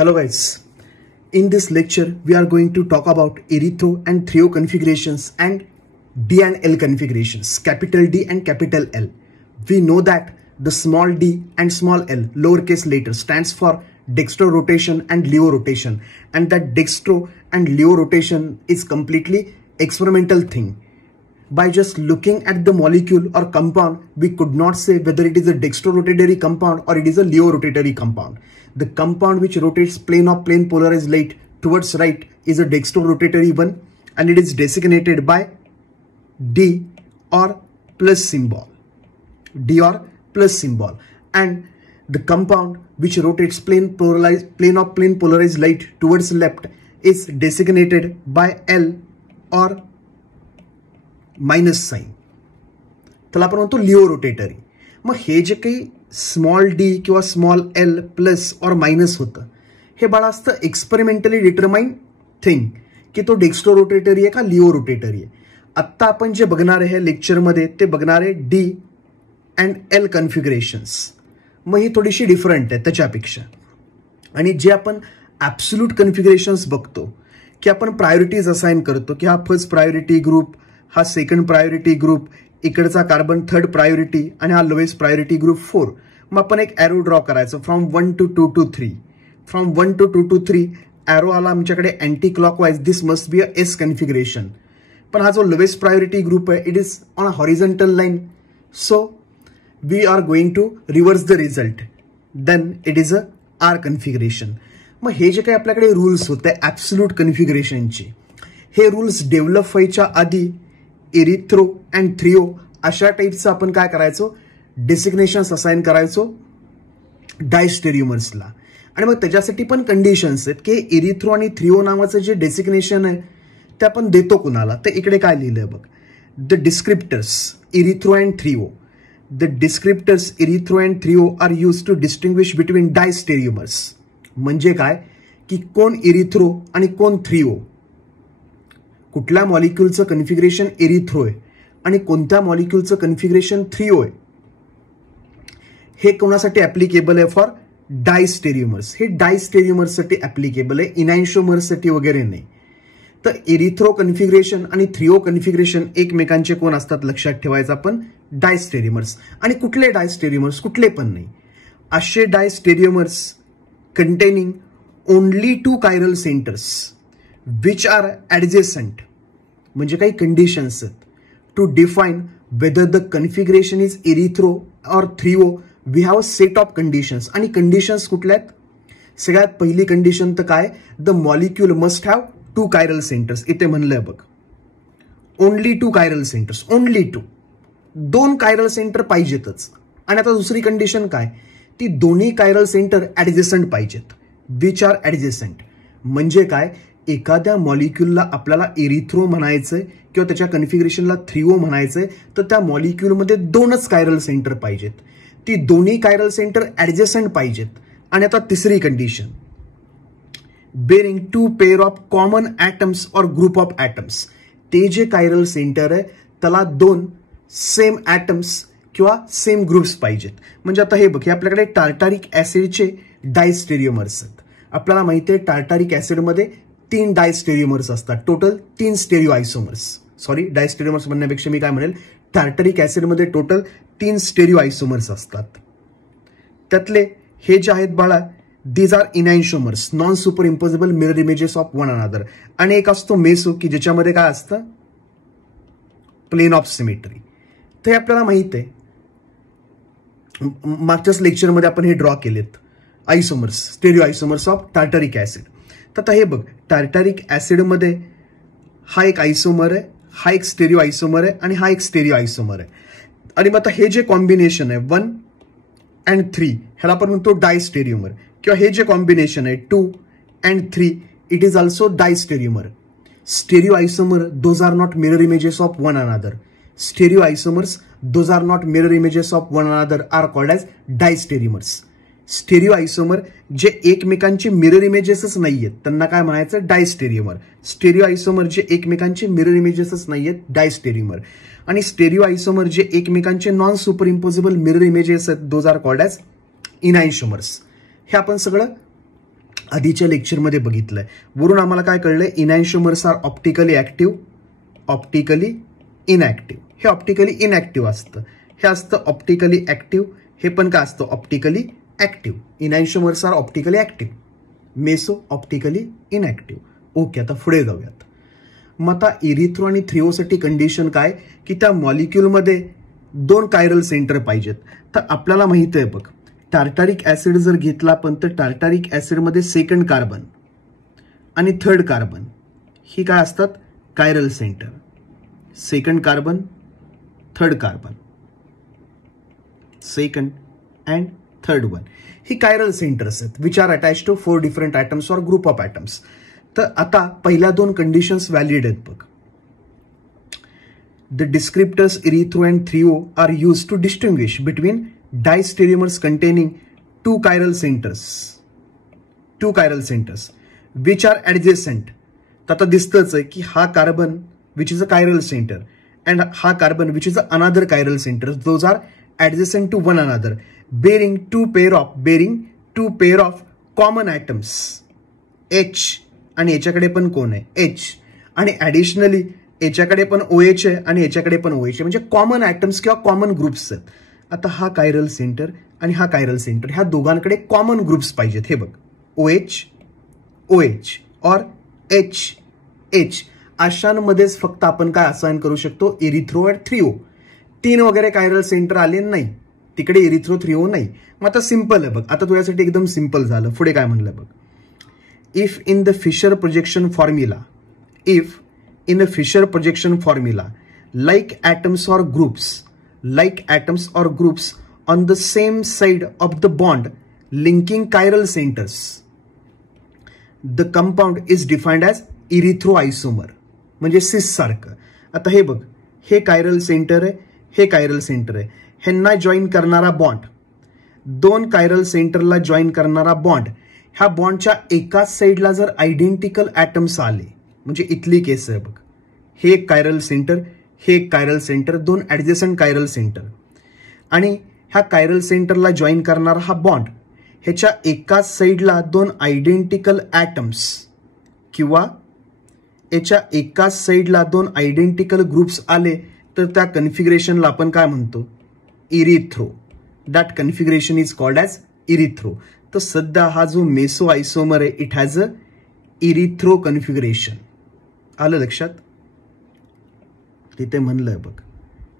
Hello guys, in this lecture we are going to talk about erythro and thrio configurations and D and L configurations, capital D and capital L. We know that the small d and small l, lowercase letter, stands for dextro rotation and levo rotation, and that dextro and levo rotation is completely experimental thing. By just looking at the molecule or compound, we could not say whether it is a dextro-rotatory compound or it is a leo-rotatory compound. The compound which rotates plane of plane polarized light towards right is a dextro-rotatory one, and it is designated by D or plus symbol. D or plus symbol. And the compound which rotates plane of plane polarized light towards left is designated by L or minus sign. त्याला आपण म्हणतो laevorotatory. मग हे जे काही small D किंवा small L plus और minus होतं, हे बाळा असतं एक्सपेरिमेंटली डिटरमाइंड थिंग की तो डेक्स्ट्रो रोटेटरी आहे का लिओ रोटेटरी आहे. आत्ता आपण जे बघणार आहे लेक्चरमध्ये ते बघणार आहे डी अँड एल कन्फिगरेशन्स. मग ही थोडीशी डिफरंट आहे त्याच्यापेक्षा. आणि जे आपण ॲब्सोल्यूट कन्फिगरेशन्स बघतो की आपण प्रायोरिटीज असाइन करतो की हा फर्स्ट प्रायोरिटी ग्रुप, हा सेकंड प्रायोरिटी ग्रुप, इकडचा कार्बन थर्ड प्रायोरिटी आणि हा लोएस्ट प्रायोरिटी ग्रुप 4. मग आपण एक एरो ड्रॉ करायचं from 1 to 2 to 3. From 1 to 2 to 3 arrow आला आमच्याकडे anticlockwise. This must be a S configuration. पण हा जो लोएस्ट प्रायोरिटी ग्रुप आहे it is on a horizontal line, so we are going to reverse the result. Then it is a R configuration. मग हे जे काही आपल्याकडे rules होते ॲब्सोल्यूट कन्फिगरेशनचे, हे रूल्स डेव्हलप व्हायच्या आधी एरिथ्रो अँड थ्रिओ अशा टाईपचं आपण काय करायचो, डेसिग्नेशन्स असाइन करायचो डायस्टेरियोमर्सला. आणि मग त्याच्यासाठी पण कंडिशन्स आहेत की एरिथ्रो आणि थ्रिओ नावाचं जे डेसिग्नेशन आहे ते आपण देतो कुणाला. तर इकडे काय लिहिलंय बघ, the descriptors erythro and threo. The descriptors erythro and threo are use to distinguish between diastereomers. म्हणजे काय की कोण एरिथ्रो आणि कोण थ्रिओ, कुठल्या मॉलिक्यूलचं कन्फिगरेशन एरिथ्रो आहे आणि कोणत्या मॉलिक्यूलचं कन्फिगरेशन थ्रिओ आहे, हे कोणासाठी ऍप्लिकेबल आहे, फॉर डायस्टेरियोमर्स. हे डायस्टेरियोमर्ससाठी ऍप्लिकेबल आहे, इनॅन्शोमर्ससाठी वगैरे नाही. तर एरिथ्रो कन्फिगरेशन आणि थ्रिओ कन्फिगरेशन एकमेकांचे कोण असतात लक्षात ठेवायचं आपण, डायस्टेरियोमर्स. आणि कुठले डायस्टेरियोमर्स, कुठले पण नाही, असे diastereomers containing only two chiral centers which are adjacent. म्हणजे काही कंडिशन्स आहेत to define whether the configuration is erythro और threo. We have a set of conditions. आणि कंडिशन्स कुठल्या आहेत, सगळ्यात पहिली कंडिशन तर काय, the molecule must have two chiral centers. इथे म्हणलंय बघ, only two chiral centers, only two, दोन कायरल सेंटर पाहिजेतच. आणि आता दुसरी कंडिशन काय, ती दोन्ही कायरल सेंटर ऍडजेसंट पाहिजेत, विच आर ऍडजेसंट. म्हणजे काय, एखाद्या मॉलिक्यूलला आपल्याला एरिथ्रो म्हणायचंय किंवा त्याच्या कन्फिगरेशनला थ्रिओ म्हणायचंय तर त्या मॉलिक्यूलमध्ये दोनच कायरल सेंटर पाहिजेत, ती दोन्ही कायरल सेंटर ऍडजेसंट पाहिजेत. आणि आता तिसरी condition, bearing two pair of common atoms और ग्रुप ऑफ ॲटम्स. ते जे कायरल सेंटर आहे त्याला दोन सेम ॲटम्स किंवा सेम ग्रुप्स पाहिजेत. म्हणजे आता हे बघ, हे आपल्याकडे टार्टारिक ऍसिडचे डायस्टेरियोमर्स आहेत. आपल्याला माहिती आहे टार्टारिक ऍसिडमध्ये 3 डायस्टेरियोमर्स असतात, total 3 stereo isomers. Sorry, diastereomers म्हणण्यापेक्षा मी काय म्हणेल, टार्टारिक ऍसिडमध्ये टोटल 3 स्टेरिओ आयसोमर्स असतात. त्यातले हे जे आहेत बाळा, these are enantiomers, non super imposable mirror images of one another. आणि एक असतो मेसो की ज्याच्यामध्ये काय असतं, प्लेन ऑफ सिमेट्री. तर हे आपल्याला माहित आहे, मागच्याच लेक्चरमध्ये आपण हे ड्रॉ केलेत आयसोमर्स, स्टेरिओ आयसोमर्स ऑफ टार्टारिक ऍसिड. तर आता हे बघ, टार्टारिक ऍसिडमध्ये हा एक आयसोमर आहे, हा एक स्टेरिओ आयसोमर आहे आणि हा एक स्टेरिओ आयसोमर आहे. आणि मग आता हे जे कॉम्बिनेशन आहे 1 and 3, ह्याला आपण म्हणतो डायस्टेरियोमर. किंवा हे जे कॉम्बिनेशन आहे 2 and 3, it is also diastereomer. Stereo isomer, those are not mirror images of one another. Stereo isomers, those are not mirror images of one another, are called as diastereomers. Stereo isomer जे एकमेकांचे mirror इमेजेसच नाहीयेत त्यांना काय म्हणायचं, डायस्टेरियोमर. Stereo isomer जे एकमेकांचे mirror इमेजेसच नाहीयेत, डायस्टेरियोमर. आणि स्टेरिओ आयसोमर जे एकमेकांचे non super imposable mirror images आहेत, those are called as enantiomers. हे आपण सगळं आधीच्या लेक्चरमध्ये बघितलंय. वरून आम्हाला काय कळलंय, enantiomers are optically active, optically inactive. हे ऑप्टिकली इनॅक्टिव्ह असतं, हे असतं ऑप्टिकली ऍक्टिव्ह, हे पण काय असतं optically active. Enantiomers are optically active, meso optically inactive. Okay, आता पुढे जाऊयात. मग आता इरिथ्रो आणि थ्रिओसाठी कंडिशन काय, की त्या मॉलिक्युलमध्ये 2 कायरल सेंटर पाहिजेत. तर आपल्याला माहित आहे बघ, टार्टारिक ऍसिड जर घेतला आपण तर टार्टारिक ऍसिडमध्ये सेकंड कार्बन आणि थर्ड कार्बन ही काय असतात chiral center. Second carbon, third carbon, second and third one ही कायरल सेंटर्स आहेत which are attach to 4 different atoms or group of atoms. तर आता पहिल्या 2 कंडिशन्स व्हॅलिड आहेत बघ. The descriptors erythro and thrio are used to distinguish between diastereomers containing 2 chiral centers which are adjacent. तर आता दिसतंच आहे की हा carbon which is a chiral center and हा carbon which is another chiral center, those are adjacent to one another bearing two pair of common atoms H आणि याच्याकडे पण कोण आहे H आणि ॲडिशनली याच्याकडे पण OH आहे आणि याच्याकडे पण OH आहे, म्हणजे कॉमन ॲटम्स किंवा कॉमन ग्रुप्स आहेत. आता हा कायरल सेंटर आणि हा कायरल सेंटर ह्या दोघांकडे कॉमन ग्रुप्स पाहिजेत. हे बघ OH और H अशांमध्येच फक्त आपण काय असाइन करू शकतो इरिथ्रो आणि थ्रिओ. 3 वगैरे कायरल सेंटर आले नाही तिकडे, इरिथ्रो थ्रिओ नाही. मग आता सिंपल आहे बघ, आता तुझ्यासाठी एकदम सिंपल झालं. पुढे काय म्हणलं बघ, if in the Fischer projection formula like atoms or groups on the same side of the bond linking chiral centers, the compound is defined as erythroisomer, म्हणजे सिस सारखं. आता हे बघ, हे कायरल सेंटर आहे, हे कायरल सेंटर आहे, ह्यांना जॉईन करणारा बॉन्ड, 2 कायरल सेंटरला जॉईन करणारा बॉन्ड, ह्या बॉन्डच्या एकाच साईडला जर आयडेंटिकल ॲटम्स आले, म्हणजे इथली केस आहे बघ, हे एक कायरल सेंटर, हे एक chiral centre, 2 adjacent chiral centre, आणि ह्या कायरल सेंटरला जॉईन करणारा हा बॉन्ड, ह्याच्या एकाच साईडला 2 आयडेंटिकल ॲटम्स किंवा याच्या एकाच साईडला 2 आयडेंटिकल ग्रुप्स आले तर त्या कन्फिगरेशनला आपण काय म्हणतो erythro. That configuration is called as erythro. तर सध्या हा जो मेसो आयसोमर आहे it has a erythro configuration. आलं लक्षात? तिथे म्हणलंय बघ,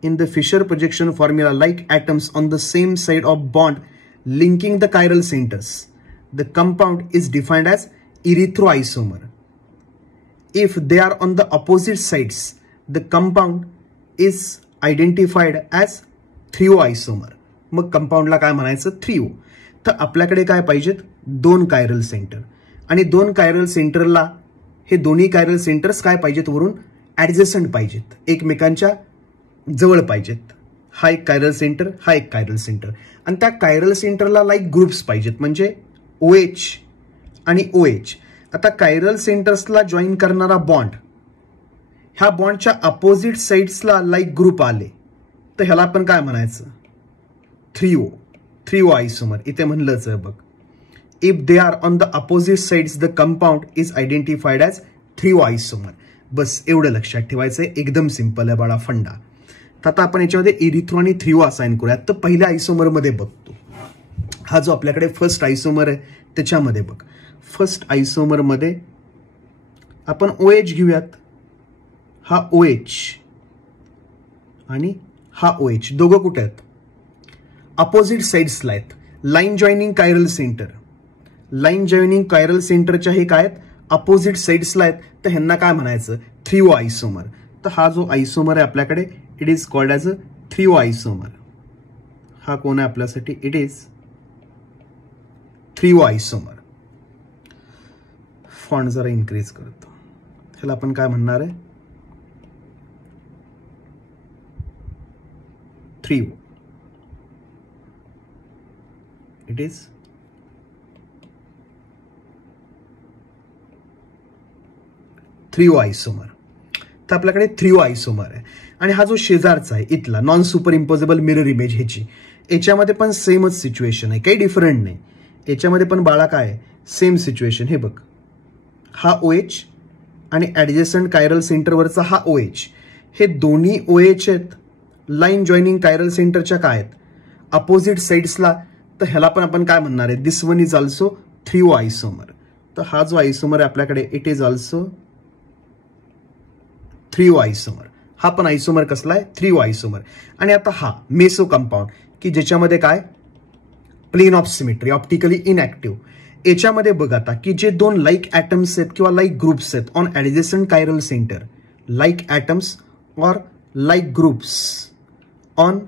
in the Fischer projection formula like atoms on the same side of bond linking the chiral centres, the compound is defined as erythro isomer. If they are on the opposite sides the compound is identified as threo isomer. मग कंपाउंडला काय म्हणायचं थ्रिओ. तर आपल्याकडे काय पाहिजेत 2 chiral centre, आणि 2 chiral सेंटरला हे दोन्ही कायरल सेंटर्स काय पाहिजेत वरून ॲडजस्टंट पाहिजेत, एकमेकांच्या जवळ पाहिजेत. हा एक कायरल सेंटर, हा एक कायरल सेंटर, आणि त्या कायरल सेंटरला लाईक ग्रुप्स पाहिजेत, म्हणजे OH आणि OH. आता कायरल सेंटर्सला जॉईन करणारा बॉन्ड, ह्या बॉन्डच्या अपोजिट साइड्सला लाईक ग्रुप आले तर ह्याला आपण काय म्हणायचं थ्रिओ आयसोमर. इथे म्हणलंच आहे बघ, if they are on the opposite sides the compound is identified as threo isomer. बस एवढं लक्षात ठेवायचं आहे, एकदम सिंपल आहे बाळा फंडा. तर आता आपण याच्यामध्ये इरिथ्रो आणि थ्रिओ असाइन करूयात. तर पहिल्या आयसोमरमध्ये बघतो, हा जो आपल्याकडे फर्स्ट आयसोमर आहे त्याच्यामध्ये बघ, फर्स्ट आयसोमरमध्ये आपण OH घेऊयात. हा OH आणि हा OH दोघं कुठे आहेत अपोजिट साइड्सला आहेत. Line joining chiral centre, line joining chiral सेंटरच्या हे काय आहेत अपोजिट साइड्सला आहेत. तर ह्यांना काय म्हणायचं थ्रिओ आयसोमर. तर हा जो आयसोमर आहे आपल्याकडे it is called as a threo isomer. हा कोण आहे आपल्यासाठी it is threo isomer. Font जरा इन्क्रीज करतो, ह्याला आपण काय म्हणणार आहे थ्रिओ. It is threo आयसोमर. तर आपल्याकडे थ्रिओ आयसोमर आहे, आणि हा जो शेजारचा आहे इथला non super impossible mirror image ह्याची, याच्यामध्ये पण सेमच सिच्युएशन आहे, काही डिफरंट नाही. याच्यामध्ये पण बाळा काय सेम सिच्युएशन. हे बघ, हा OH आणि ऍडजस्टंट कायरल सेंटरवरचा हा OH, हे दोन्ही OH आहेत लाईन जॉईनिंग कायरल सेंटरच्या काय आहेत, अपोजिट साइड्सला. तर ह्याला पण आपण काय म्हणणार आहे, दिस वन इज ऑल्सो थ्रिओ आयसोमर. तर हा जो आयसोमर आहे आपल्याकडे, इट इज ऑल्सो थ्रिओ आयसोमर. हा पण आयसोमर कसला आहे, थ्रिओ आयसोमर. आणि आता हा मेसो कंपाऊंड, की ज्याच्यामध्ये काय, प्लेन ऑफ सिमेट्री, ऑप्टिकली इनएक्टिव्ह. याच्यामध्ये बघ आता की जे दोन लाईक ऍटम्स आहेत किंवा लाईक ग्रुप्स आहेत on adjacent chiral centre, like atoms or like groups on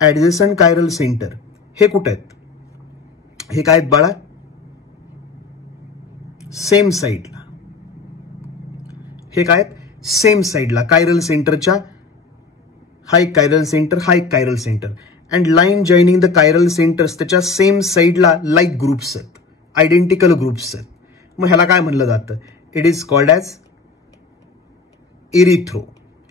adjacent chiral centre, हे कुठे आहेत, हे काय आहेत बाळा, सेम साइडला. हे काय आहेत, सेम साइडला कायरल सेंटरच्या. हा एक कायरल सेंटर, हा एक chiral centre. And line joining the chiral centres, त्याच्या सेम साइडला लाईक ग्रुप्स आहेत, आयडेंटिकल ग्रुप्स आहेत. मग ह्याला काय म्हणलं जातं, it is called as erythro.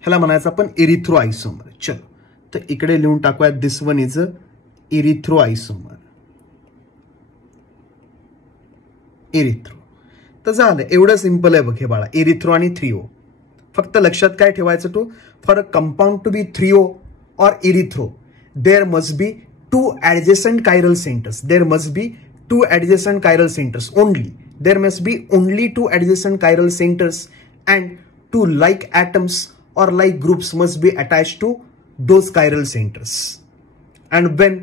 ह्याला म्हणायचं आपण इरिथ्रो आयसोमर. चलो, तर इकडे लिहून टाकूया, this one is a erythro isomer. Erythro. तर झालं, एवढं सिंपल आहे बघ हे बाळा, इरिथ्रो आणि थ्रिओ. फक्त लक्षात काय ठेवायचं, to for a compound to be threo or erythro, there must be two adjacent chiral centres. There must be two adjacent chiral centers only. There must be only two adjacent chiral centers and two like atoms or like groups must be attached to those chiral centers. And when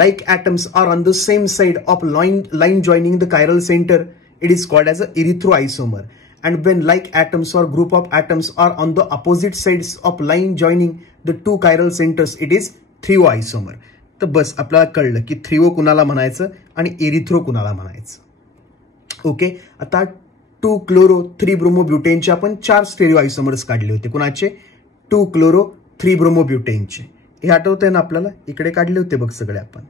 like atoms are on the same side of line joining the chiral center, it is called as a erythroisomer. And when like atoms or group of atoms are on the opposite sides of line joining the two chiral centers, it is threoisomer. तर बस आपल्याला कळलं की थ्रिओ कुणाला म्हणायचं आणि erythro कुणाला म्हणायचं. Okay, आता 2 क्लोरो 3 ब्रोमोब्युटेनचे आपण 4 स्टेरिओ आयसोमर्स काढले होते. कुणाचे, 2 क्लोरो 3 ब्रोमोब्युटेनचे. हे आठवतंय ना आपल्याला, इकडे काढले होते बघ सगळे आपण.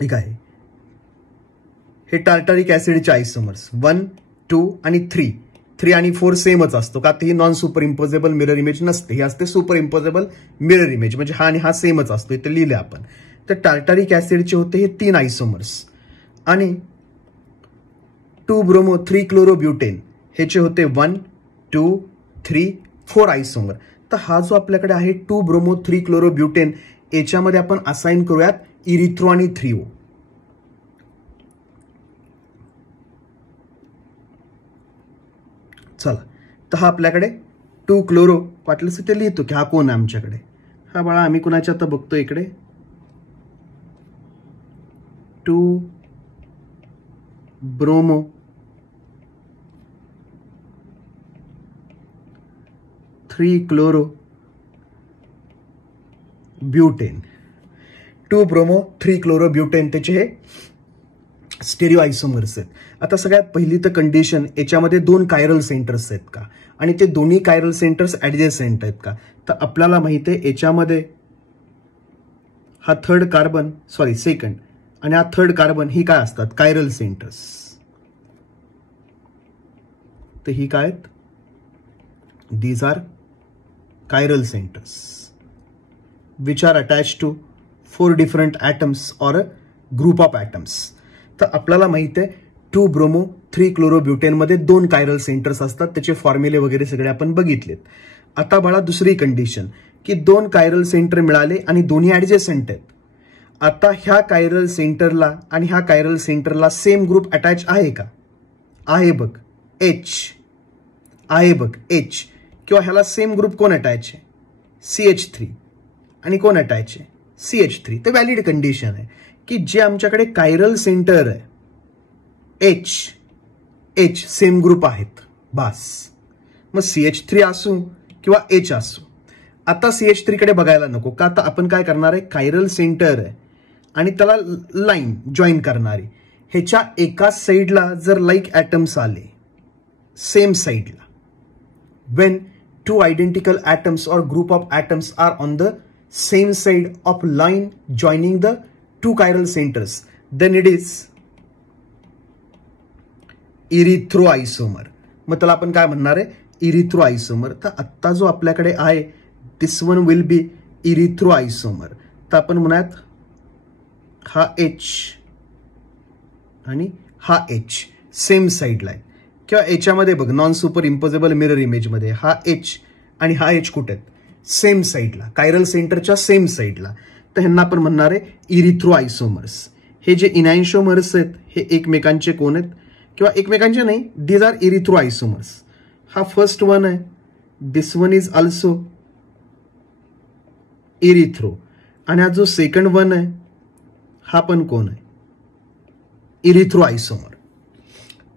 ठीक आहे, हे टार्टारिक ऍसिडचे आयसोमर्स 1, 2 आणि 3. 3 आणि 4 सेमच असतो का, ही non super imposable mirror image नसते, ही असते सुपर इम्पोजेबल मिरर इमेज. म्हणजे हा आणि हा सेमच असतो, इथे लिहिले आपण. तर टार्टारिक ऍसिडचे होते हे 3 आयसोमर्स आणि 2 ब्रोमो 3 क्लोरोब्युटेन ह्याचे होते 1, 2, 3, 4 आयसोमर. तर हा जो आपल्याकडे आहे 2 ब्रोमो 3 क्लोरोब्युटेन, याच्यामध्ये आपण असाइन करूयात इरिथ्रो आणि थ्रिओ. चला, तर हा आपल्याकडे 2 क्लोरो, वाटलंच ते लिहितो की हा कोण आहे आमच्याकडे. हा बाळा आम्ही कुणाच्या आता बघतो इकडे, 2 bromo 3 chloro butane. 2 bromo 3 chloro butane त्याचे हे स्टेरिओ आयसोमर्स आहेत. आता सगळ्यात पहिली तर कंडिशन, याच्यामध्ये 2 कायरल सेंटर्स आहेत का, आणि ते दोन्ही कायरल सेंटर्स ऍडजसेंट आहेत का. तर आपल्याला माहिती आहे याच्यामध्ये हा थर्ड कार्बन, सॉरी सेकंड, आणि हा थर्ड कार्बन ही काय असतात, कायरल सेंटर्स. तर ही काय आहेत, these are chiral centres which are attach to 4 different atoms और अ ग्रुप ऑफ ॲटम्स. तर आपल्याला माहिती आहे 2 ब्रोमो 3 क्लोरोब्युटेन मध्ये 2 कायरल सेंटर्स असतात, त्याचे फॉर्म्युले वगैरे सगळे आपण बघितलेत. आता बाळा दुसरी कंडिशन, की 2 कायरल सेंटर मिळाले आणि दोन्ही ऍडजसेंट आहेत. आता ह्या कायरल सेंटरला आणि ह्या कायरल सेंटरला सेम ग्रुप अटॅच आहे का, आहे बघ, H आहे बघ, H. किंवा ह्याला सेम ग्रुप कोण अटॅच आहे, CH3, आणि कोण अटॅच आहे, CH3. तर व्हॅलिड कंडिशन आहे की जे आमच्याकडे कायरल सेंटर आहे H सेम ग्रुप आहेत, बास. मग CH3 असू किंवा H असू. आता CH3 कडे बघायला नको का, आता आपण काय करणार आहे, कायरल सेंटर आहे आणि त्याला लाईन जॉईन करणारी, ह्याच्या एका साइडला जर लाईक ॲटम्स आले सेम साइडला, when 2 identical atoms or group of atoms are on the same side of line joining the 2 chiral centers, then it is इरिथ्रोआयसोमर. मग त्याला आपण काय म्हणणार आहे, इरिथ्रोआयसोमर. तर आत्ता जो आपल्याकडे आहे दिस वन विल बी इरिथ्रोआयसोमर. तर आपण म्हणूयात हा H आणि हा H सेम साईडला आहे, किंवा याच्यामध्ये बघ नॉन सुपर इम्पोजेबल मिरर इमेजमध्ये हा H आणि हा H कुठे आहेत, सेम साईडला, कायरल सेंटरच्या सेम साईडला. तर ह्यांना आपण म्हणणार आहे इरिथ्रो आयसोमर्स. हे जे इनॅन्शिओमर्स आहेत हे एकमेकांचे कोण आहेत, किंवा एकमेकांचे नाही, दीज आर इरिथ्रो आयसोमर्स. हा फर्स्ट वन आहे, दिस वन इज ऑल्सो इरिथ्रो, आणि हा जो सेकंड वन आहे हा पण कोण आहे, इरिथ्रो आयसोमर.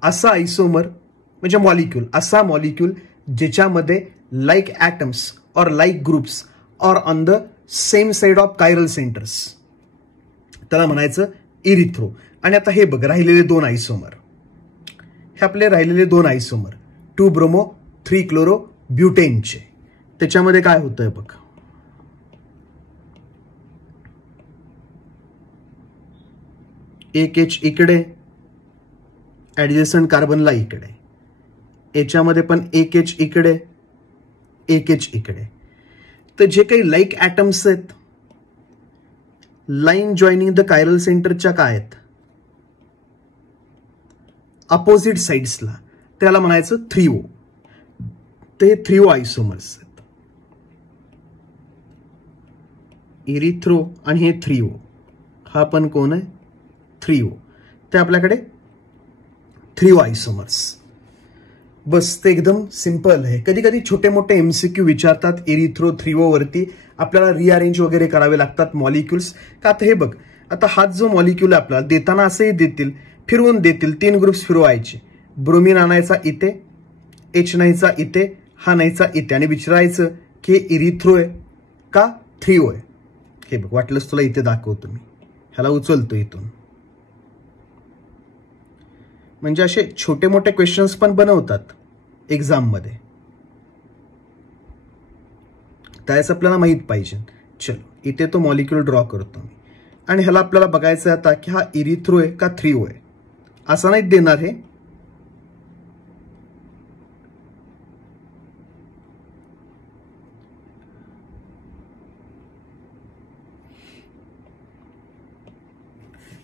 असा आयसोमर म्हणजे मॉलिक्यूल, असा मॉलिक्यूल ज्याच्यामध्ये लाईक ॲटम्स और लाईक ग्रुप्स और on the same side of chiral centres, त्याला म्हणायचं इरिथ्रो. आणि आता हे बघ राहिलेले दोन आयसोमर, हे आपले राहिलेले दोन आयसोमर 2 ब्रोमो 3 क्लोरो ब्युटेनचे, त्याच्यामध्ये काय होतंय बघ, एक H इकडे, ऍडजस्टंट कार्बनला इकडे, याच्यामध्ये पण एक H इकडे, एक H इकडे. तर जे काही लाईक ॲटम्स आहेत लाईन जॉईनिंग द कायरल सेंटरच्या काय आहेत, अपोजिट साइड्सला, त्याला म्हणायचं 3O. ते 3O आयसोमर्स आहेत, इरिथ्रो आणि हे 3O, हा पण कोण आहे 3O. ते आपल्याकडे 3O आयसोमर्स. बस ते एकदम सिंपल आहे. कधी कधी छोटे मोठे MCQ विचारतात इरिथ्रो 3O वरती, आपल्याला रिअरेंज वगैरे करावे लागतात मॉलिक्युल्स. का आता हे बघ, आता हाच जो मॉलिक्यूल आहे आपल्याला देताना असंही देतील, फिरवून देतील, 3 ग्रुप्स फिरवायचे, ब्रोमीन आणायचा इथे, H नाहीचा इथे, हा नाहीचा इथे, आणि विचारायचं की हे इरिथ्रो आहे का 3O आहे. हे बघ वाटलंच तुला इथे दाखवतो मी, ह्याला उचलतो इथून. म्हणजे असे छोटे मोठे क्वेश्चन्स पण बनवतात एक्झाममध्ये, त्याच आपल्याला माहित पाहिजे. चलो इथे तो मॉलिक्यूल ड्रॉ करतो मी, आणि ह्याला आपल्याला बघायचं आता की हा इरिथ्रो आहे का 3O आहे. असं नाही देणार हे,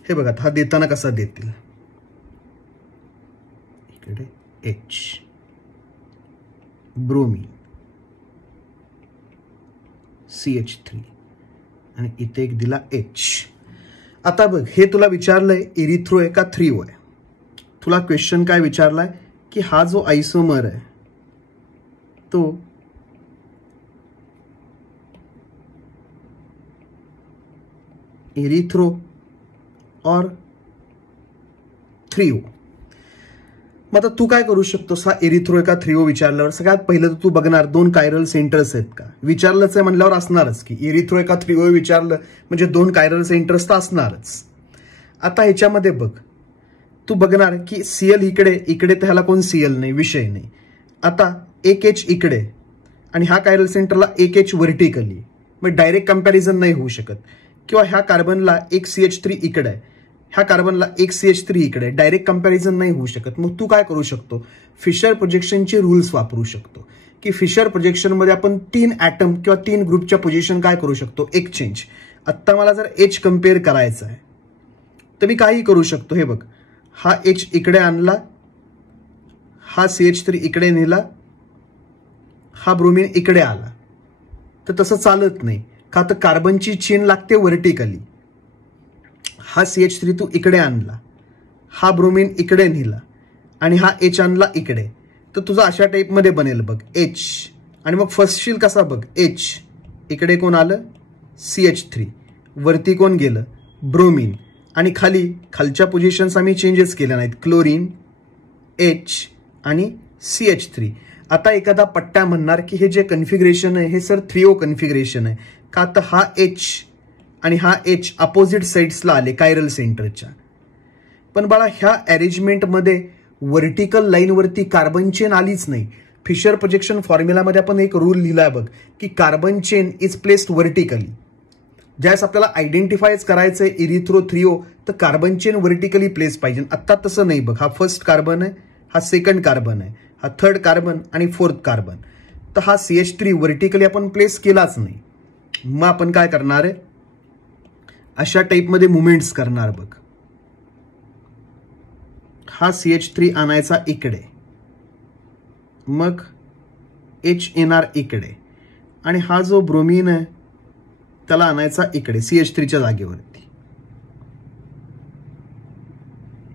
हे बघा हा देताना कसा देतील, इकडे H, ब्रोमीन CH3, आणि इथे एक दिला H. आता बघ हे तुला विचारलंय इरिथ्रो आहे का 3O आहे. तुला क्वेश्चन काय विचारलाय की हा जो आयसोमर आहे तो इरिथ्रो और 3O. मग आता तू काय करू शकतोस, हा इरिथ्रो आहे का 3O विचारल्यावर सगळ्यात पहिलं तर तू बघणार दोन कायरल सेंटर्स आहेत का. विचारलंच आहे म्हणल्यावर असणारच की इरिथ्रो आहे का 3O विचारलं म्हणजे दोन कायरल सेंटर्स तर असणारच. आता ह्याच्यामध्ये बघ तू बघणार की Cl इकडे, इकडे तर ह्याला कोण Cl नाही, विषय नाही. आता एक H इकडे आणि ह्या कायरल सेंटरला एक H व्हर्टिकली, मग डायरेक्ट कंपॅरिझन नाही होऊ शकत. किंवा ह्या कार्बनला एक CH3 इकडे आहे, ह्या कार्बनला एक CH3 इकडे, डायरेक्ट कंपॅरिझन नाही होऊ शकत. मग तू काय करू शकतो, फिशर प्रोजेक्शनचे रूल्स वापरू शकतो. की फिशर प्रोजेक्शनमध्ये आपण 3 ॲटम किंवा 3 ग्रुपच्या पोझिशन काय करू शकतो, एक्सचेंज. आत्ता मला जर H कम्पेअर करायचा आहे तर मी काही करू शकतो. हे बघ हा H इकडे आणला, हा CH3 इकडे नेला, हा ब्रोमीन इकडे आला, तर तसं चालत नाही. का तर कार्बनची चेन लागते व्हर्टिकली. हा CH3 तू इकडे आणला, हा ब्रोमीन इकडे नेला, आणि हा H आणला इकडे, तर तुझा अशा टाईपमध्ये बनेल बघ H. आणि मग फर्स्ट कसा बघ H, इकडे कोण आलं CH3, वरती कोण गेलं ब्रोमीन, आणि खालच्या पोझिशन्स आम्ही चेंजेस केल्या नाहीत, क्लोरीन H आणि CH3. आता एखादा पट्टा म्हणणार की हे जे कन्फिगरेशन आहे हे सर 3O कन्फिगरेशन आहे. का तर हा H आणि हा H अपोजिट साइड्सला आले कायरल सेंटरच्या. पण बाळा ह्या अरेंजमेंटमध्ये व्हर्टिकल लाईनवरती कार्बन चेन आलीच नाही. फिशर प्रोजेक्शन फॉर्म्युलामध्ये आपण एक रूल लिहिलाय बघ की carbon chain is placed vertically. ज्यावेळेस आपल्याला आयडेंटिफायच करायचंय इरिथ्रो 3O तर कार्बन चेन व्हर्टिकली प्लेस पाहिजे. आत्ता तसं नाही बघ, हा फर्स्ट कार्बन आहे, हा सेकंड कार्बन आहे, हा थर्ड कार्बन आणि फोर्थ कार्बन. तर हा CH3 व्हर्टिकली आपण प्लेस केलाच नाही. मग आपण काय करणार आहे, अशा टाईपमध्ये मुवमेंट्स करणार बघ. हा CH3 आणायचा इकडे, मग H येणार इकडे, आणि हा जो ब्रोमीन आहे त्याला आणायचा इकडे CH3च्या जागेवरती.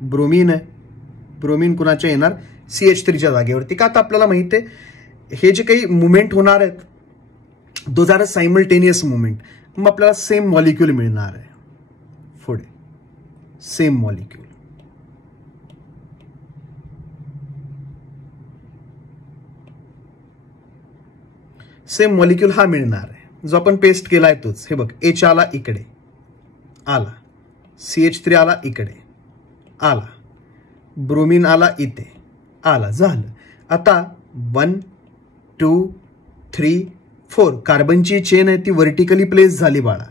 ब्रोमीन आहे, ब्रोमीन कुणाच्या येणार CH3च्या जागेवरती. का तर आपल्याला माहिती आहे हे जे काही मुवमेंट होणार आहेत those are a simultaneous movement, मग आपल्याला सेम मॉलिक्यूल मिळणार आहे. पुढे सेम मॉलिक्यूल, सेम मॉलिक्यूल हा मिळणार आहे जो आपण पेस्ट केलाय तोच. हे बघ, H आला इकडे आला, CH3 आला इकडे आला, ब्रोमीन आला इथे आला, झालं. आता 1 2 3 4 कार्बनची चेन आहे ती व्हर्टिकली प्लेस झाली बाळा.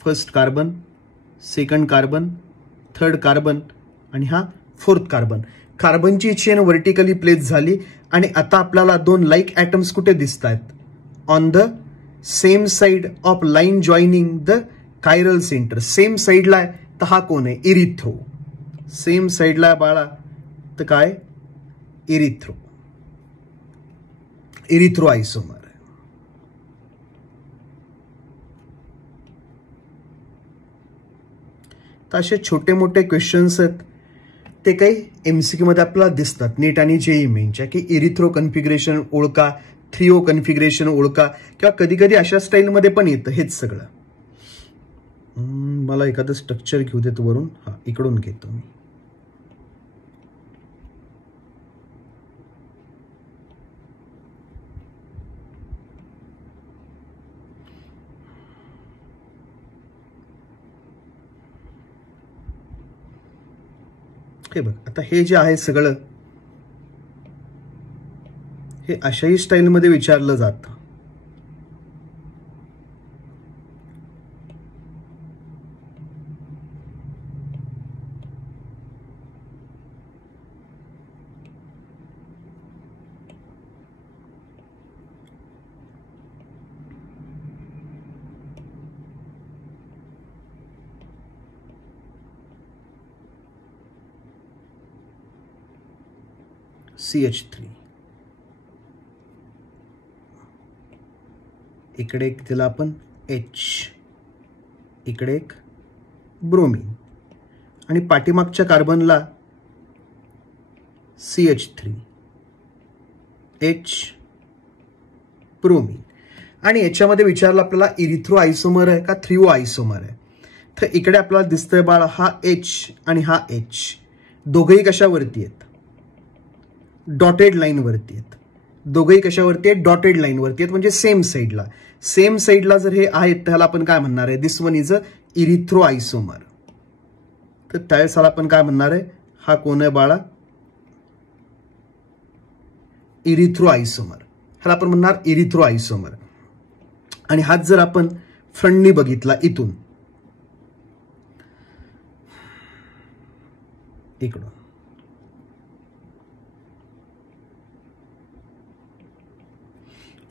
First carbon, second carbon, third carbon आणि हा फोर्थ कार्बन. कार्बनची चेन व्हर्टिकली प्लेस झाली आणि आता आपल्याला दोन लाईक ॲटम्स कुठे दिसत आहेत? On the same side of line joining the chiral centre. Same साइडला आहे तर हा कोण आहे? इरिथ्रो. सेम साइडला आहे बाळा तर काय? इरिथ्रो. इरिथ्रो आयसोमर. तर असे छोटे मोठे क्वेश्चन्स आहेत ते काही MCQ मध्ये आपल्याला दिसतात नीट आणि JEE मेनच्या, की इरिथ्रो कन्फिगरेशन ओळखा, 3O कन्फिगरेशन ओळखा, किंवा कधी कधी अशा स्टाईलमध्ये पण येतं हेच सगळं. मला एखादं स्ट्रक्चर घेऊ देत वरून. हा, इकडून घेतो मी. हे बघ, आता हे जे आहे सगळं हे अशाही स्टाईलमध्ये विचारलं जातं. CH3 इकडे एक दिला आपण H, इकडे एक ब्रोमीन, आणि पाठीमागच्या कार्बनला CH3, H, ब्रोमीन. आणि याच्यामध्ये विचारलं आपल्याला इरिथ्रो आयसोमर आहे का 3O आयसोमर आहे. तर इकडे आपल्याला दिसतंय बाळा हा H आणि हा H दोघेही कशावरती आहेत? डॉटेड लाईन वरती आहेत. दोघेही कशावरती आहेत? डॉटेड लाईन वरती आहेत, म्हणजे सेम साइडला. सेम साइडला जर हे आहेत त्याला आपण काय म्हणणार आहे? दिस वन इज अ इरिथ्रो आयसोमर. तर त्यावेळेस आपण काय म्हणणार आहे? हा कोण आहे बाळा? इरिथ्रो आयसोमर. ह्याला आपण म्हणणार इरिथ्रो आयसोमर. आणि हाच जर आपण फ्रंटनी बघितला इथून इकडून,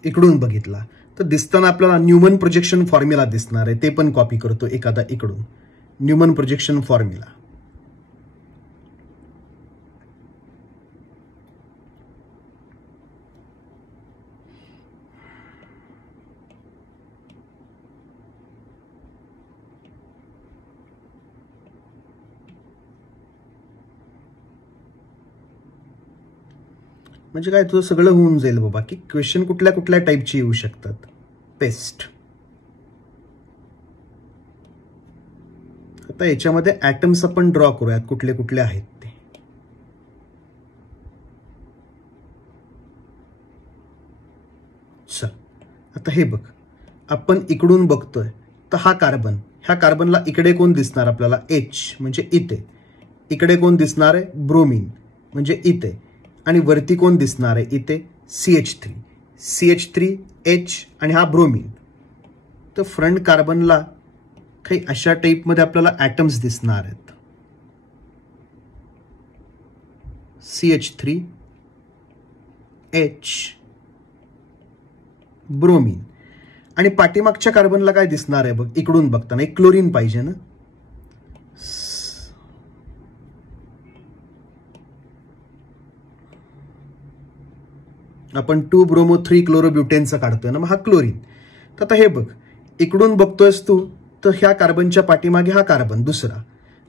इकडून बघितला तर दिसताना आपल्याला न्यूमन प्रोजेक्शन फॉर्म्युला दिसणार आहे. ते पण कॉपी करतो एखादा इकडून. Newman projection formula. म्हणजे काय, तुझं सगळं होऊन जाईल बाबा, की क्वेश्चन कुठल्या कुठल्या टाईपची येऊ शकतात. पेस्ट. आता याच्यामध्ये ॲटम्स आपण ड्रॉ करूयात कुठले कुठले आहेत ते. चल, आता हे बघ, आपण इकडून बघतोय तर हा कार्बन, ह्या कार्बनला इकडे कोण दिसणार आपल्याला? H, म्हणजे इथे. इकडे कोण दिसणार आहे? ब्रोमीन, म्हणजे इथे. आणि वरती कोण दिसणार आहे? इथे CH3. CH3, H आणि हा ब्रोमीन. तर फ्रंट कार्बनला काही अशा टाईपमध्ये आपल्याला ॲटम्स दिसणार आहेत. CH3, H, bromine. आणि पाठीमागच्या कार्बनला काय दिसणार आहे बघ, इकडून बघताना एक क्लोरीन पाहिजे ना. आपण 2 ब्रोमो 3 क्लोरोब्युटेनचा काढतोय ना, मग हा क्लोरीन. तर आता हे बघ, इकडून बघतोयस तू तर ह्या कार्बनच्या पाठीमागे हा कार्बन दुसरा,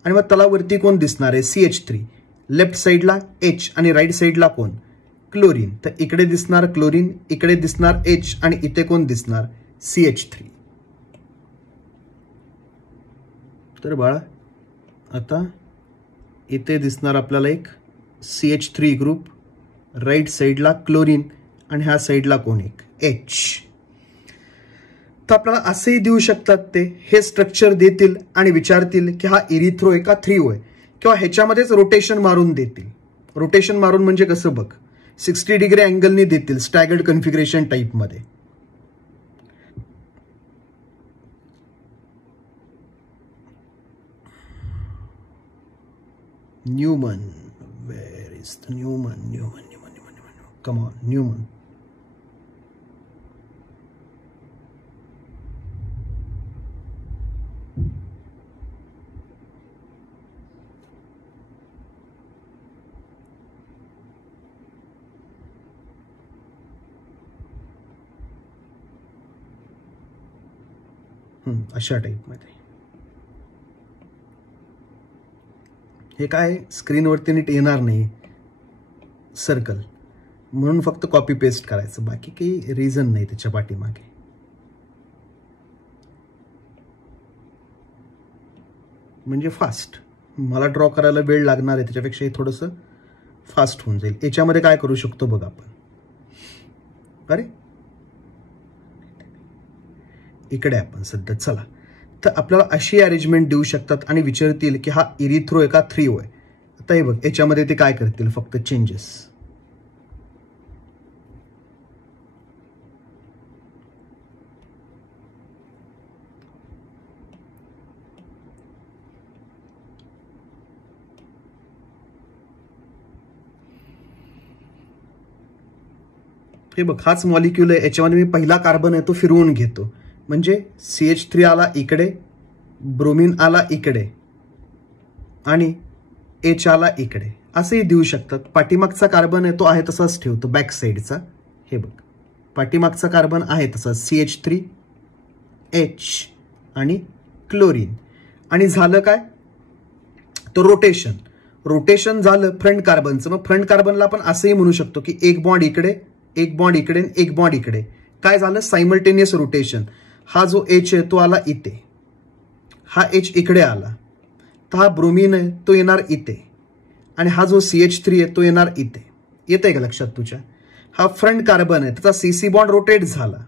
आणि मग तलावरती कोण दिसणार आहे? CH3. लेफ्ट साईडला H आणि राईट साईडला कोण? क्लोरीन. तर इकडे दिसणार क्लोरीन, इकडे दिसणार H आणि इथे कोण दिसणार? CH3. तर बाळा आता इथे दिसणार आपल्याला एक CH3 ग्रुप, राईट साईडला क्लोरीन आणि ह्या साईडला कोण? एक H. तर आपल्याला असेही देऊ शकतात ते, हे स्ट्रक्चर देतील आणि विचारतील की हा इरिथ्रो आहे का थ्रिओ आहे, किंवा ह्याच्यामध्येच रोटेशन मारून देतील. रोटेशन मारून म्हणजे कसं बघ, 60 डिग्री अँगलनी देतील स्टॅगर्ड कन्फिगरेशन टाईपमध्ये. Newman, where is the Newman? Newman, Newman, Newman, Newman, come on Newman. अशा टाईपमध्ये. हे काय स्क्रीनवरती नीट येणार नाही सर्कल, म्हणून फक्त कॉपी पेस्ट करायचं, बाकी काही रिझन नाही त्याच्या पाठीमागे. म्हणजे फास्ट, मला ड्रॉ करायला वेळ लागणार आहे त्याच्यापेक्षा हे थोडंसं फास्ट होऊन जाईल. याच्यामध्ये काय करू शकतो बघ आपण, अरे इकडे आपण सध्या, चला तर आपल्याला अशी अरेंजमेंट देऊ शकतात आणि विचारतील की हा इरिथ्रो आहे का थ्रिओ आहे. आता हे बघ, याच्यामध्ये ते काय करतील, फक्त चेंजेस. हे बघ, हाच मॉलिक्यूल आहे, याच्यामध्ये मी पहिला कार्बन आहे तो फिरवून घेतो, म्हणजे CH3 आला इकडे, ब्रोमीन आला इकडे आणि H आला इकडे, असंही देऊ शकतात. पाठीमागचा कार्बन आहे तो आहे तसाच ठेवतो बॅक साईडचा. हे बघ, पाठीमागचा कार्बन आहे तसा CH3 H आणि क्लोरीन. आणि झालं काय, तर रोटेशन. रोटेशन झालं फ्रंट कार्बनचं. मग फ्रंट कार्बनला आपण असंही म्हणू शकतो की एक बॉन्ड इकडे, एक बॉन्ड इकडे, एक बॉन्ड इकडे. काय झालं, सायमल्टेनियस रोटेशन. हा जो H आहे तो आला इथे, हा H इकडे आला, तर हा ब्रोमीन आहे तो येणार इथे, आणि हा जो CH3 आहे तो येणार इथे. येतंय का लक्षात तुझ्या? हा फ्रंट कार्बन आहे, त्याचा CC बॉन्ड रोटेट झाला.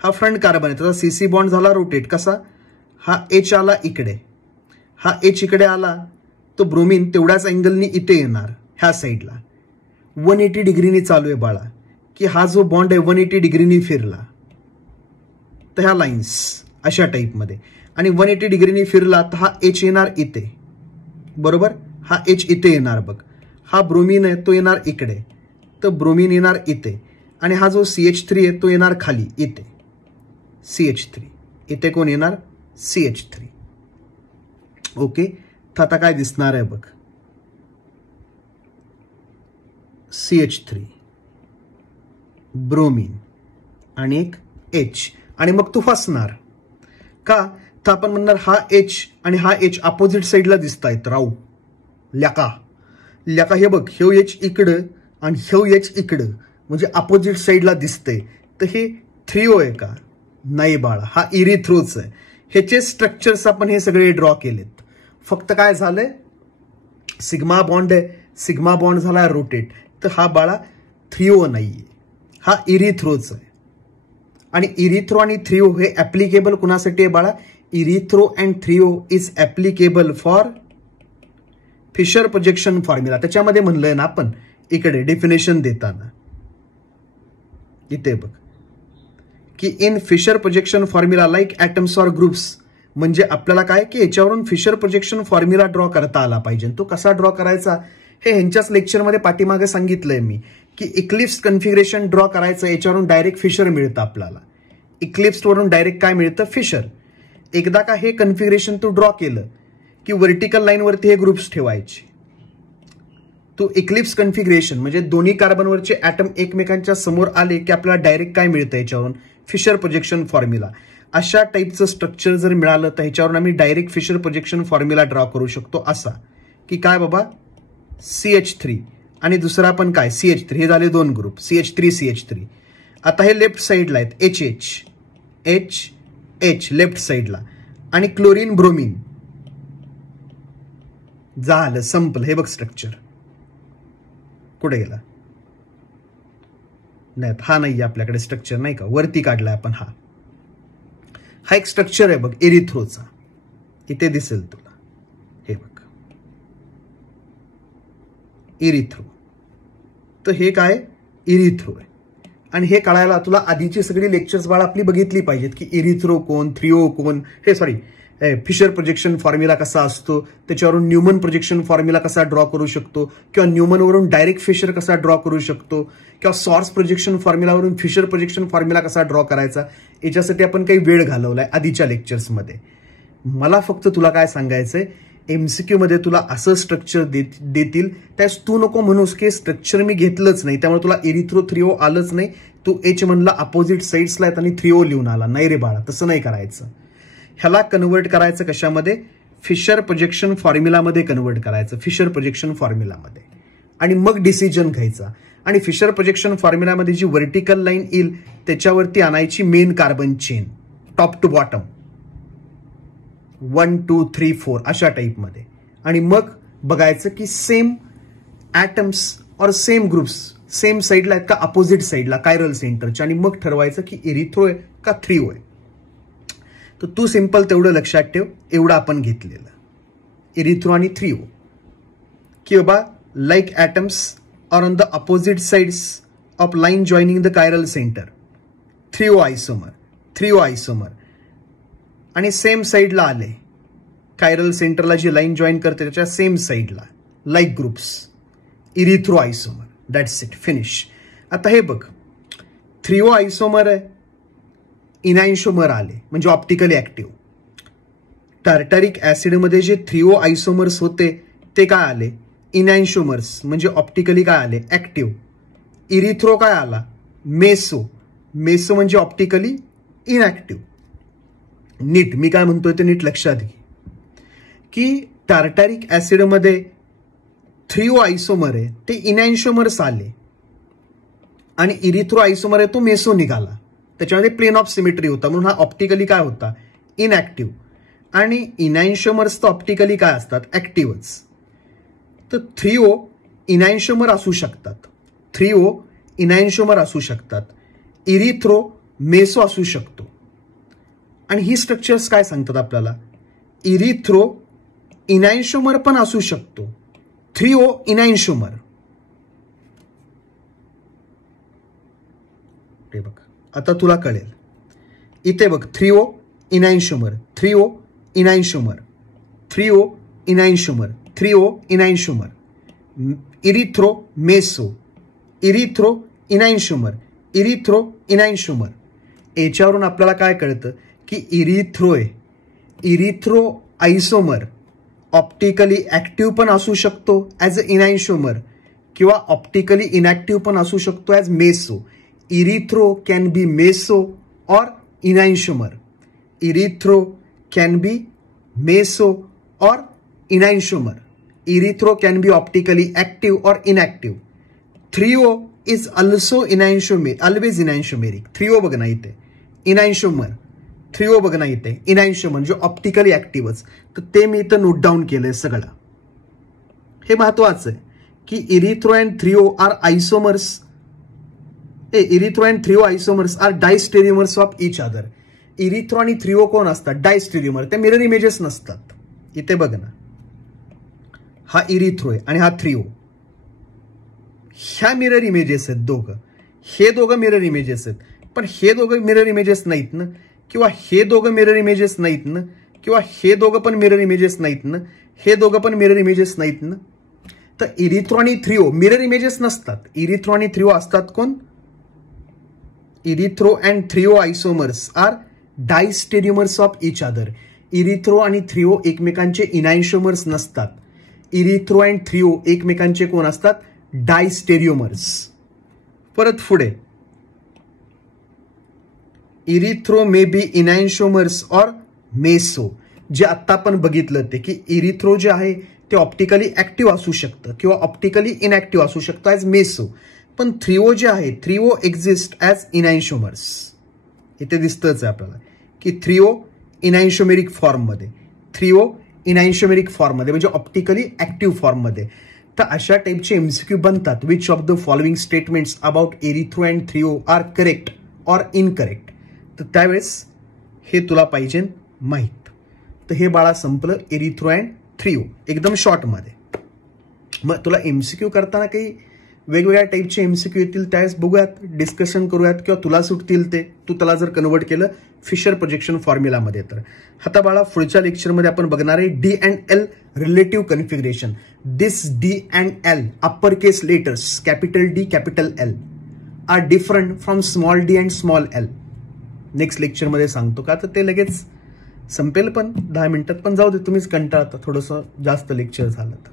हा फ्रंट कार्बन आहे, त्याचा CC बॉन्ड झाला रोटेट. कसा? हा H आला इकडे, हा H इकडे आला, तो ब्रोमीन तेवढ्याच अँगलनी इथे येणार ह्या साईडला. 180 डिग्रीनी चालू आहे बाळा, की हा जो बॉन्ड आहे 180 डिग्रीनी फिरला. तर ह्या लाईन्स अशा टाईपमध्ये, आणि 180 डिग्रीनी फिरला तर हा H येणार इथे, बरोबर. हा H इथे येणार बघ. हा ब्रोमीन आहे तो येणार इकडे, तर ब्रोमीन येणार इथे, आणि हा जो CH3 आहे तो येणार खाली इथे, CH3. इथे कोण येणार? CH3. ओके. तर आता काय दिसणार आहे बघ, CH3, ब्रोमीन आणि एक H, आणि मग तू फसणार का? तर आपण म्हणणार हा H आणि हा H अपोजिट साईडला दिसत आहेत. राहू ल्याका ल्याका, हे बघ, ह्यो H इकडं आणि ह्यो H इकडं, म्हणजे अपोजिट साईडला दिसतंय. तर हे थ्रिओ आहे का? नाही बाळा, हा इरिथ्रोच आहे. ह्याचे स्ट्रक्चर्स आपण हे सगळे ड्रॉ केलेत. फक्त काय झालंय, सिग्मा बॉन्ड आहे, सिग्मा बॉन्ड झाला रोटेट. तर हा बाळा थ्रिओ नाहीये, हा इरिथ्रोच आहे. आणि इरिथ्रो आणि थ्रिओ हे ऍप्लिकेबल कुणासाठी आहे बाळा? Erythro and threo is applicable for Fischer projection formula. त्याच्यामध्ये म्हणलंय ना आपण इकडे डेफिनेशन देताना, इथे बघ की in Fischer projection formula like atoms or groups. म्हणजे आपल्याला काय की याच्यावरून फिशर प्रोजेक्शन फॉर्म्युला ड्रॉ करता आला पाहिजे. तो कसा ड्रॉ करायचा हे ह्यांच्याच लेक्चरमध्ये पाठीमागे सांगितलंय मी, की इक्लिप्स कन्फिगरेशन ड्रॉ करायचं. याच्यावरून डायरेक्ट फिशर मिळतं आपल्याला. इक्लिप्सवरून डायरेक्ट काय मिळतं? फिशर. एकदा का हे कन्फिगरेशन तू ड्रॉ केलं की व्हर्टिकल लाईनवरती हे ग्रुप्स ठेवायचे. तो इक्लिप्स कन्फिगरेशन म्हणजे दोन्ही कार्बनवरचे ॲटम एकमेकांच्या समोर आले की आपल्याला डायरेक्ट काय मिळतं याच्यावरून, फिशर प्रोजेक्शन फॉर्म्युला. अशा टाईपचं स्ट्रक्चर जर मिळालं तर ह्याच्यावरून आम्ही direct Fischer projection formula draw करू शकतो. असा की काय बाबा, CH3 आणि दुसरा पण काय CH3, हे झाले दोन ग्रुप, CH3. आता हे लेफ्ट साईडला आहेत, H लेफ्ट साईडला, आणि क्लोरीन ब्रोमीन. झालं, संपलं. हे बघ स्ट्रक्चर कुठे गेला, नाही हा नाही आपल्याकडे स्ट्रक्चर, नाही का, वरती काढलाय आपण. हा एक स्ट्रक्चर आहे बघ इरिथ्रोचा, इथे दिसेल तुला. हे बघ इरिथ्रो. तर हे काय इरिथ्रो आहे. आणि हे कळायला तुला आधीची सगळी लेक्चर्स बाळ आपली बघितली पाहिजेत की इरिथ्रो कोण, थ्रिओ कोण, फिशर प्रोजेक्शन फॉर्म्युला कसा असतो, त्याच्यावरून न्यूमन प्रोजेक्शन फॉर्म्युला कसा ड्रॉ करू शकतो, किंवा न्यूमनवरून डायरेक्ट फिशर कसा ड्रॉ करू शकतो, किंवा सॉर्स प्रोजेक्शन फॉर्म्युलावरून फिशर प्रोजेक्शन फॉर्म्युला कसा ड्रॉ करायचा, याच्यासाठी आपण काही वेळ घालवलाय आधीच्या लेक्चर्समध्ये. मला फक्त तुला काय सांगायचंय, MCQ मध्ये तुला असं स्ट्रक्चर देतील, त्यास तू नको म्हणूस की स्ट्रक्चर मी घेतलंच नाही त्यामुळे तुला इरिथ्रो थ्रिओ आलंच नाही, तू H म्हणला अपोजिट साईड्सला आहेत आणि थ्रिओ लिहून आला. नाही रे बाळा, तसं नाही करायचं. ह्याला कन्वर्ट करायचं कशामध्ये, फिशर प्रोजेक्शन फॉर्म्युलामध्ये कन्वर्ट करायचं, फिशर प्रोजेक्शन फॉर्म्युलामध्ये. आणि मग डिसिजन घ्यायचा. आणि फिशर प्रोजेक्शन फॉर्म्युलामध्ये जी व्हर्टिकल लाईन येईल त्याच्यावरती आणायची main carbon chain, top to bottom, 1 2 3 4 अशा टाईपमध्ये. आणि मग बघायचं की सेम ॲटम्स और सेम ग्रुप्स सेम साईडला आहेत का अपोजिट साईडला कायरल सेंटरच्या, आणि मग ठरवायचं की इरिथ्रो आहे का थ्रिओ आहे. तर तू सिंपल तेवढं लक्षात ठेव, एवढं आपण घेतलेलं इरिथ्रो आणि थ्रिओ, की बाबा like atoms are on the opposite sides of line joining the chiral centre, threo isomer. आणि सेम साईडला आले, कायरल सेंटरला जी लाईन जॉईन करते त्याच्या सेम साईडला like groups, erythro isomer. That's it, finish. आता हे बघ, थ्रिओ आयसोमर आहे, इनॅन्शोमर आले म्हणजे ऑप्टिकली ऍक्टिव्ह. टार्टारिक ऍसिडमध्ये जे थ्रिओ आयसोमर्स होते ते काय आले, इनॅन्शोमर्स म्हणजे ऑप्टिकली काय आले, ऍक्टिव्ह. इरिथ्रो काय आला, मेसो म्हणजे ऑप्टिकली इनॅक्टिव्ह. नीट मी काय म्हणतोय ते नीट लक्षात घे की टार्टारिक ऍसिडमध्ये थ्रिओ आयसोमर आहे ते इनॅन्शोमर्स आले, आणि इरिथ्रो आयसोमर आहे तो मेसो निघाला. त्याच्यामध्ये प्लेन ऑफ सिमेट्री होता म्हणून हा ऑप्टिकली काय होता, इनॅक्टिव्ह. आणि इनॅन्शोमर्स तर ऑप्टिकली काय असतात, ऍक्टिव्हच. तर थ्रिओ इनॅन्शोमर असू शकतात, इरिथ्रो मेसो असू शकतो. आणि ही स्ट्रक्चर्स काय सांगतात आपल्याला, इरिथ्रो इनॅन्शोमर पण असू शकतो, थ्रिओ इनॅन्शोमर. ते बघ आता तुला कळेल. इथे बघ, थ्रिओ इनॅन्शोमर, इरिथ्रो मेसो, इरिथ्रो इनॅन्शोमर. याच्यावरून आपल्याला काय कळतं की इरिथ्रो आयसोमर ऑप्टिकली ऍक्टिव्ह पण असू शकतो ॲज अ इनॅन्शोमर, किंवा ऑप्टिकली इनॅक्टिव्ह पण असू शकतो as meso. Erythro can be meso or enantiomer. Erythro can be meso or enantiomer. Erythro can be optically active or inactive. Threo is also always enantiomeric. Threo बघ ना इथे, इनॅन्शोमर, थ्रिओ बघ ना इथे, इनॅन्शोमर म्हणजे ऑप्टिकली ऍक्टिव्हच. तर ते मी इथं नोट डाऊन केलंय सगळं. हे महत्वाचं आहे की erythro and threo are isomers. Erythro and threo isomers are diastereomers of each other. Erythro आणि थ्रिओ कोण असतात, डायस्टेरियोमर. ते मिरर इमेजेस नसतात. इथे बघ ना, हा इरिथ्रो आहे आणि हा थ्रिओ. ह्या मिरर इमेजेस आहेत दोघं, हे दोघं मिरर इमेजेस आहेत. पण हे दोघं मिरर इमेजेस नाहीत ना, किंवा हे दोघं मिरर इमेजेस नाहीत ना, किंवा हे दोघं पण मिरर इमेजेस नाहीत ना, हे दोघं पण मिरर इमेजेस नाहीत ना. तर इरिथ्रो आणि थ्रिओ मिरर इमेजेस नसतात. इरिथ्रो आणि थ्रिओ असतात कोण, erythro and threo isomers are diastereomers of each other. Erythro आणि थ्रिओ एकमेकांचे इनॅन्शोमर्स नसतात. इरिथ्रो अँड थ्रिओ एकमेकांचे कोण असतात? डायस्टेरिओमर्स. परत पुढे erythro may be enantiomers or meso. जे आत्ता आपण बघितलं ते की इरिथ्रो जे आहे ते ऑप्टिकली ऍक्टिव्ह असू शकतं किंवा ऑप्टिकली इनॅक्टिव्ह असू शकतं ॲज मेसो. पण थ्रिओ जे आहे थ्रिओ एक्झिस्ट ॲज इनॅन्शिओमर्स. इथे दिसतंच आहे आपल्याला की थ्रिओ इनॅन्शिओमेरिक फॉर्ममध्ये, थ्रिओ इनॅन्शिओमेरिक फॉर्ममध्ये म्हणजे ऑप्टिकली ऍक्टिव्ह फॉर्ममध्ये. तर अशा टाईपचे एमसीक्यू बनतात. Which of the following statements about erythro and threo are correct or incorrect. तर त्यावेळेस हे तुला पाहिजे माहीत. तर हे बाळा संपलं इरिथ्रो अँड थ्रिओ एकदम शॉर्टमध्ये. मग तुला एमसीक्यू करताना काही वेगवेगळ्या टाईपचे एमसीक्यू येतील त्यावेळेस बघूयात, डिस्कशन करूयात किंवा तुला सुटतील ते तू त्याला जर कन्वर्ट केलं फिशर प्रोजेक्शन फॉर्म्युलामध्ये. तर आता बाळा पुढच्या लेक्चरमध्ये आपण बघणार आहे D and L relative configuration. This D and L upper case letters capital D capital L are different from small D and small L. Next लेक्चरमध्ये सांगतो का, तर ते लगेच संपेल पण 10 मिनिटात. पण जाऊ दे, तुम्हीच कंटाळता थोडंसं जास्त लेक्चर झालं तर.